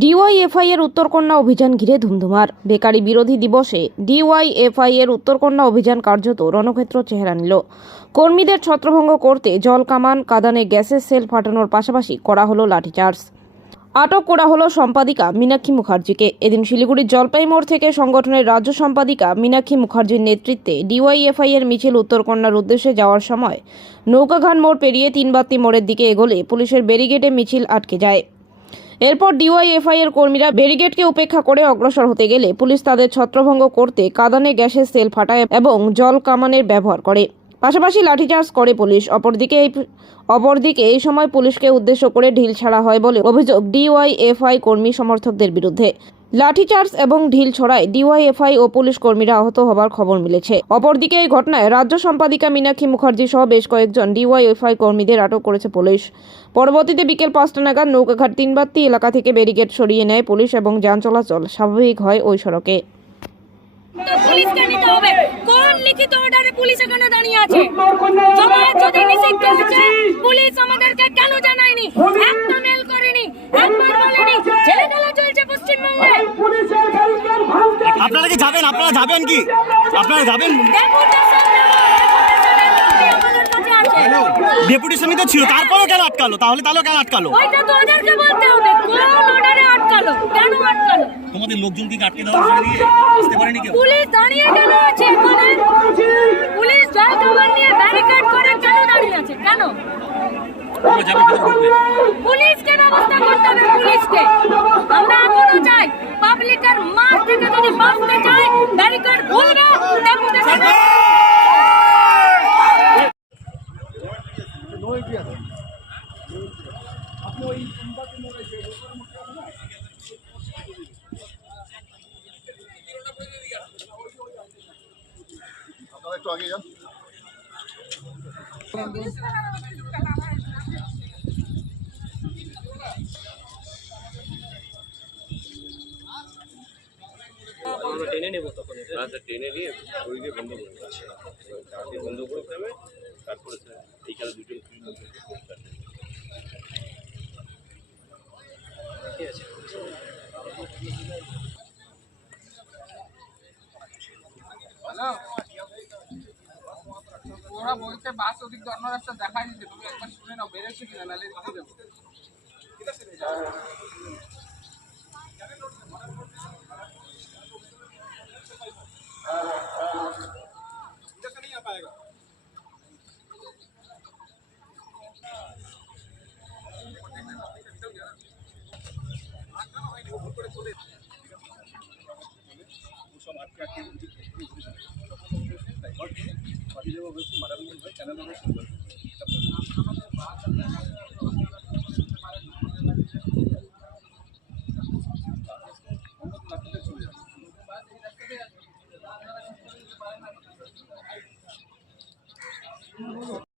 DYFI এর উত্তরকন্যা অভিযান ঘিরে ধুমধুমার। বেকারি বিরোধী দিবসে ডিওয়াইএফআই এর উত্তরকন্যা অভিযান কার্যত রণক্ষেত্র চেহারা নিল। কর্মীদের ছত্রভঙ্গ করতে জল কামান, কাঁদানে গ্যাসের সেল ফাটানোর পাশাপাশি করা হলো লাঠিচার্জ। আটক করা হলো সম্পাদিকা মীনাক্ষী মুখার্জিকে। এদিন শিলিগুড়ির জলপাই মোড় থেকে সংগঠনের রাজ্য সম্পাদিকা মীনাক্ষী মুখার্জির নেতৃত্বে ডিওয়াইএফআই এর মিছিল উত্তরকন্যার উদ্দেশ্যে যাওয়ার সময় নৌকাঘাট মোড় পেরিয়ে তিনবাত্তি মোড়ের দিকে এগোলে পুলিশের ব্যারিকেডে মিছিল আটকে যায়। এরপর ডিওয়াইএফআই এর কর্মীরা ব্যারিকেডকে উপেক্ষা করে অগ্রসর হতে গেলে পুলিশ তাদের ছত্রভঙ্গ করতে কাঁদানে গ্যাসের সেল ফাটায় এবং জল কামানের ব্যবহার করে, পাশাপাশি লাঠিচার্জ করে পুলিশ। অপরদিকে এই সময় পুলিশকে উদ্দেশ্য করে ঢিল ছাড়া হয় বলে অভিযোগ ডিওয়াইএফআই কর্মী সমর্থকদের বিরুদ্ধে। লাঠিচার্জ এবং ঢিল ছড়ায় ডিওয়াইএফআই ও পুলিশ কর্মীরা আহত হবার খবর মিলেছে। অপরদিকে এই ঘটনায় রাজ্য সম্পাদিকা মীনাক্ষী মুখার্জি সহ বেশ কয়েকজন ডিওয়াইএফআই কর্মীদের আটক করেছে পুলিশ। পরবর্তীতে বিকেল ৫টা নাগাদ নৌকাঘাট তিনবাত্তি এলাকা থেকে ব্যারিকেড সরিয়ে নেয় পুলিশ এবং যান চলাচল স্বাভাবিক হয় ওই সড়কে। পুলিশকে নিতে হবে। কোন লিখিত অর্ডারে পুলিশ এখানে দাঁড়িয়ে আছে? জমায়েত যদি নিষিদ্ধ হচ্ছে, পুলিশ আমাদেরকে কেন জানায়নি? একটা মেল করেনি, একবার বলেনি। ছেলেখেলা চলছে পশ্চিমবঙ্গে। আপনারা কি যাবেন? আপনারা যাবেন কি? আপনারা যাবেন? ডেপুটেশনই তো ছিল, তারপরেও কেন আটকালো? তাহলে কেন আটকালো? ওইটা তো ওদেরকে বলতে হবে। কোন অর্ডারে আটকালো? কেন আটকালো? তোমাদের লোকজনকে আটকে দেওয়া হয়েছে দিয়ে আসতে পারেনি কেউ? পুলিশ দাঁড়িয়ে কেন আছে এখানে? পুলিশ জল কামান নিয়ে ব্যারিকেড করে কেন দাঁড়িয়ে আছে? কেন? তোমরা যাবে ভিতরে ঢুকবে? পুলিশকে ব্যবস্থা করতে হবে। পুলিশকে আমরা এখনো চাই, পাবলিকের মার থেকে যদি বাঁচতে চাই ব্যারিকেড খুলবে। ডেপুটেশন একটু আগে যান। আমরা টেনে নেবো তখন টেনে নিয়ে ওইকে বন্ধ করে আগে বন্ধ করে দেবে, তারপরে এইখানে দুজন ঠিক আছে। ওরা বলছে বাস ওদিক অন্য রাস্তা দেখাই দিতে, তুমি একবার শুনে নাও বেরোচ্ছে কিনা, নাহলে দিয়ে দেবো।